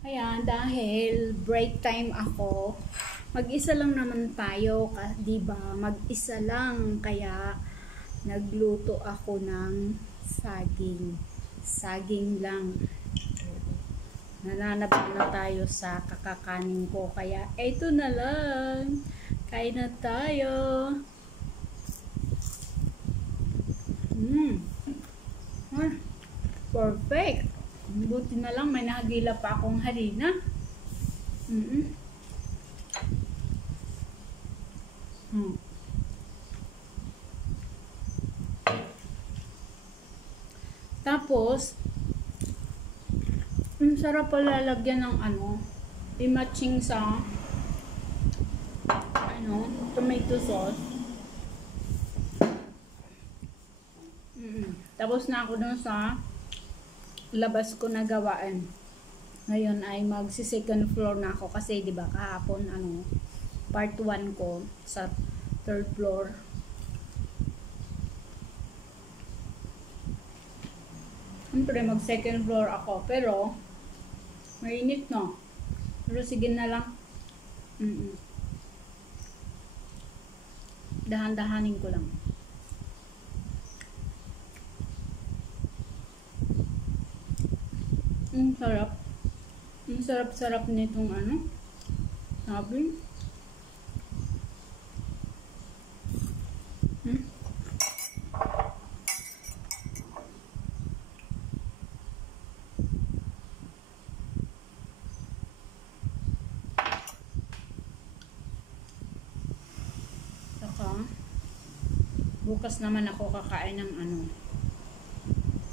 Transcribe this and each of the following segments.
Ayan, dahil break time ako, mag-isa lang naman tayo, 'di ba? Mag-isa lang kaya nagluto ako ng saging. Saging lang. Nananabik na tayo sa kakakanin ko kaya eto na lang. Kain na tayo. Ah, perfect. Buti na lang may nahagila pa akong harina. Tapos, ang sarap pala lagyan ng i-matching sa tomato sauce. Tapos na ako dun sa labas ko na gawaan. Ngayon ay magsi-second floor na ako kasi 'di ba kahapon part 1 ko sa third floor. Siyempre mag-second floor ako pero mainit no. Pero sige na lang. Dahan-dahanin ko lang. Ang sarap. Ang sarap-sarap nitong sabi. Saka, bukas naman ako kakain ng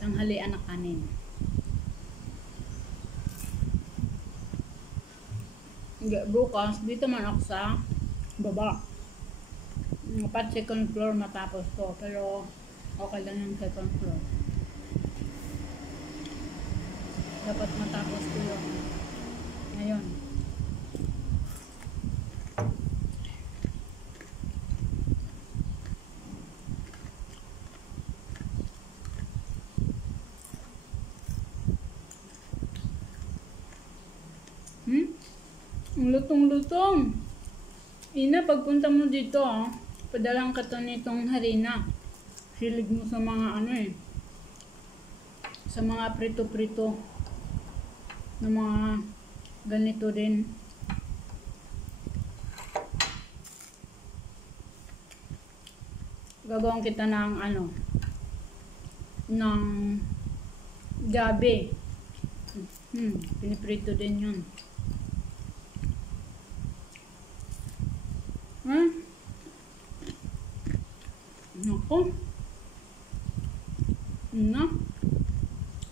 tanghalian na kanin. Bukas, dito man ako sa baba. Dapat second floor matapos ko, pero okay lang yung second floor. Dapat matapos ko yun ngayon. Ang lutong-lutong. Ina, pagpunta mo dito, padalang ka to nitong harina. Hilig mo sa mga sa mga prito-prito. Na mga ganito din. Gagawin kita ng ng gabi. Piniprito din yun. Naku.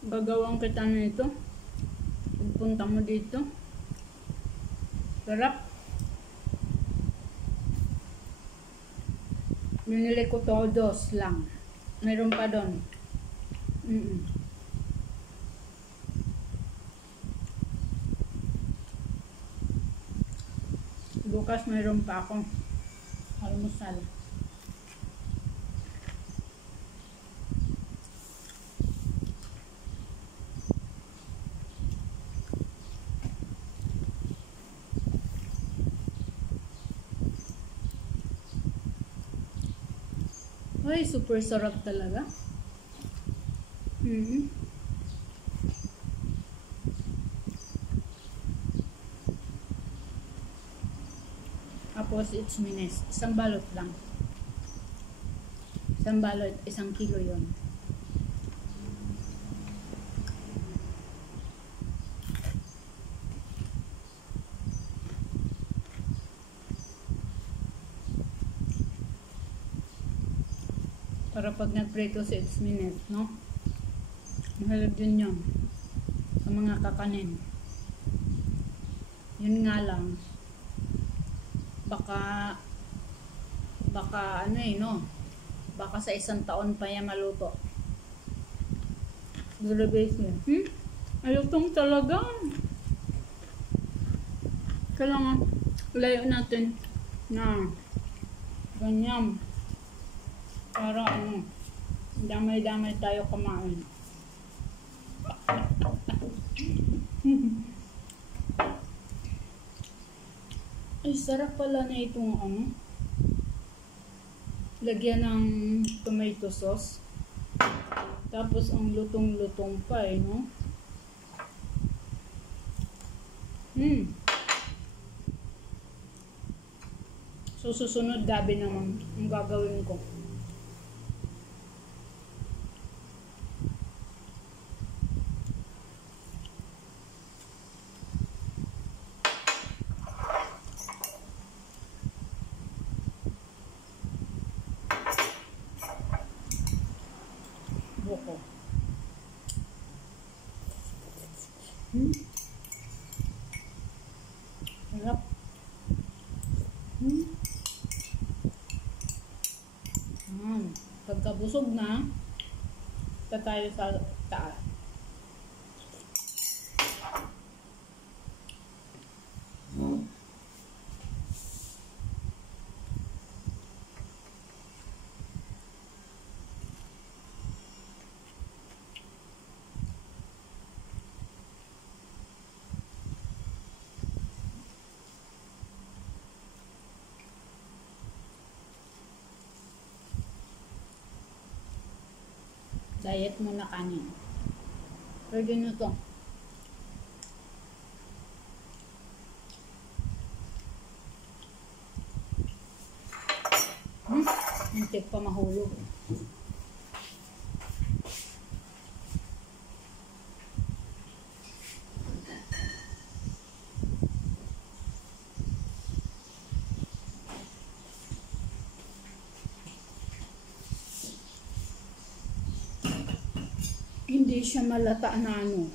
Gagawin kita nito. Pagpunta mo dito. Sarap. Binili ko todos lang. Mayroon pa doon. Bukas mayroon pa ako. Almusal. Ay, super sarap talaga. Tapos, it's minutes. Isang balot lang. Isang balot, 1 kilo yon. Para pag nagprito sa 6 minutes, no? Mahalap din yun. Sa mga kakanin. Yun nga lang. Baka baka sa 1 taon pa yan maluto. Grabe siya. Ayutong talaga. Kailangan layo natin na ganyan. Para damay-damay tayo kumain. Ay, sarap pala na itong ano. Lagyan ng tomato sauce. Tapos ang lutong-lutong pa eh, no? So, susunod gabi naman ang gagawin ko. Buko. Sarap. Pagkabusog na, tayo sa taas. Diet muna kanin. Pwede nyo to. Hintik pa mahulog. Hindi siya malata na ano,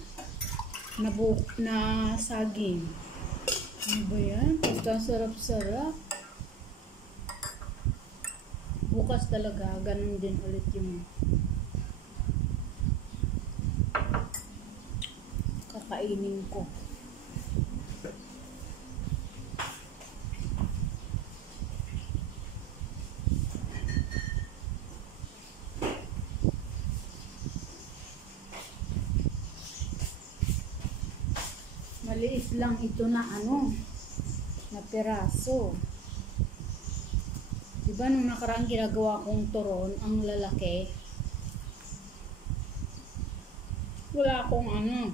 na saging. Ano ba yan? Pagkasarap-sarap. Bukas talaga, ganun din ulit yung kakainin ko. Maliit lang ito na ano, na peraso. Diba nung nakaraan ginagawa kong turon, ang lalaki, wala akong ano,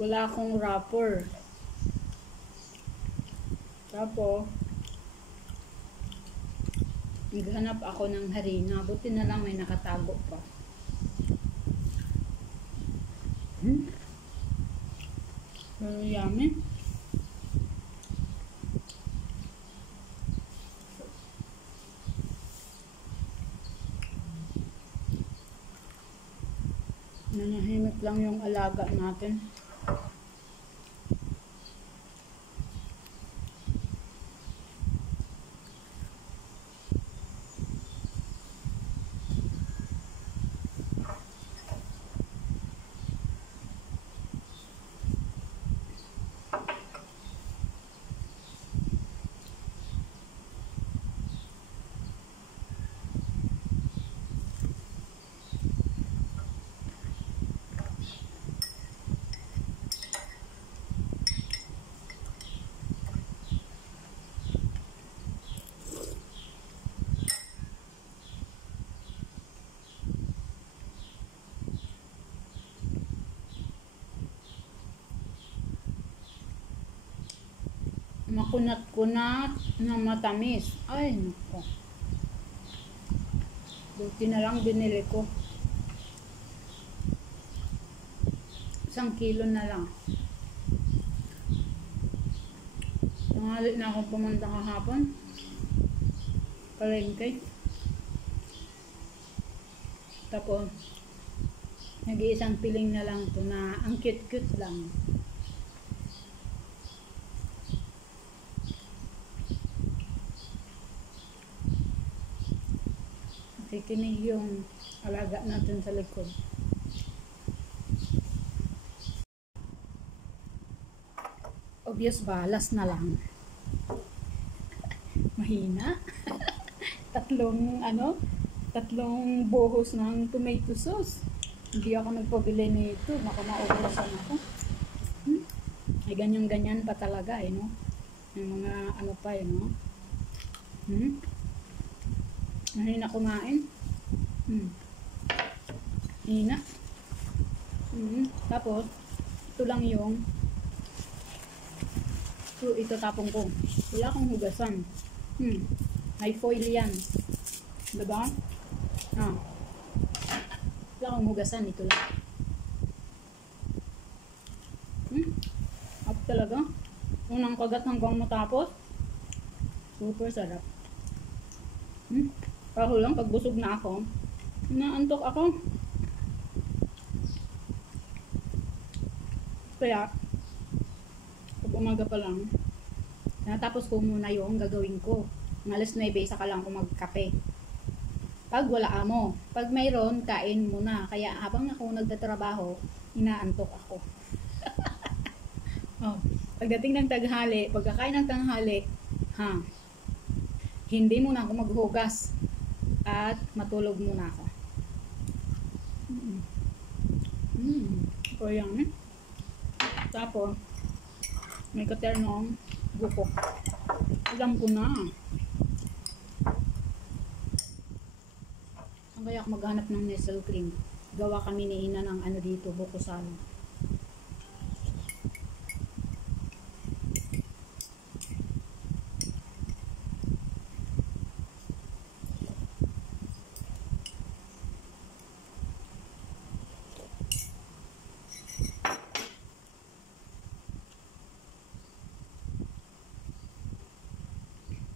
wala akong wrapper. Tapos, naghanap ako ng harina. Buti na lang may nakatago pa. Pero yummy. Nanahimik lang yung alaga natin. Makunat-kunat na matamis. Ay, nako. Buti na lang binili ko. 1 kilo na lang. Nangalit na akong pumunta kahapon. Palengke. Tapos, nag-iisang piling na lang to na ang cute-cute lang. Nakikinig yung alaga natin sa likod. Obvious, balas na lang. Mahina. tatlong buhos ng tomato sauce. Hindi ako nagpabili nito. Baka maubusan ako. Ay ganyan-ganyan pa talaga eh, no? Yung mga ano pa yun, no? Mahina kumain. Hina. Tapos, ito lang yung ito tapong ko. Wala akong hugasan. May foil yan. Diba? Wala akong hugasan. Ito lang. Up talaga. Unang kagat hanggang matapos. Super sarap. Kaho lang, pag busog na ako, inaantok ako. Kaya, pag umaga pa lang, natapos ko muna yung gagawin ko. Ng alas 9, saka lang ako magkape. Pag wala amo, pag mayroon, kain muna. Kaya habang ako nagtatrabaho, inaantok ako. Pagdating ng tanghali, pagkakain ng tanghali, hindi muna ako maghugas at matulog muna ako. So yan. Tapos, may katernong buko. Alam ko na. Saan kaya ako maghanap ng Nestle cream? Gawa kami ni Ina ng ano dito, buko salo.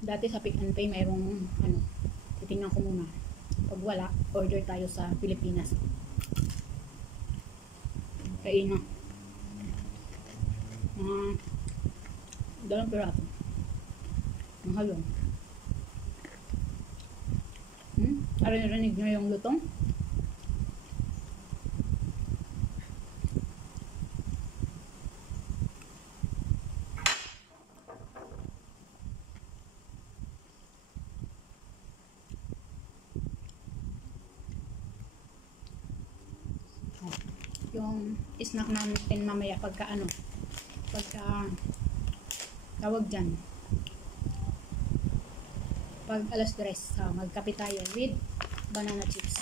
Dati sa Pick and Pay mayroong ano, titingnan ko muna. Pag wala, order tayo sa Pilipinas. Kaya na. Dalang piraso. Mahal yun. Arinig nyo yung lutong? Yung snack namin mamaya pagka tawag dyan, pag alas 3 magkape tayo with banana chips.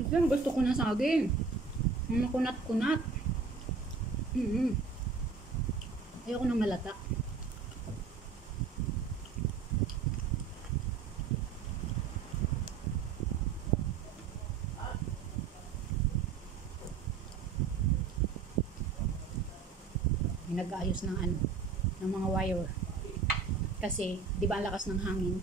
Ito yung gusto ko na saging, kunat-kunat. Ayoko ng malatak. Nag-aayos ng ng mga wire kasi di ba ang lakas ng hangin.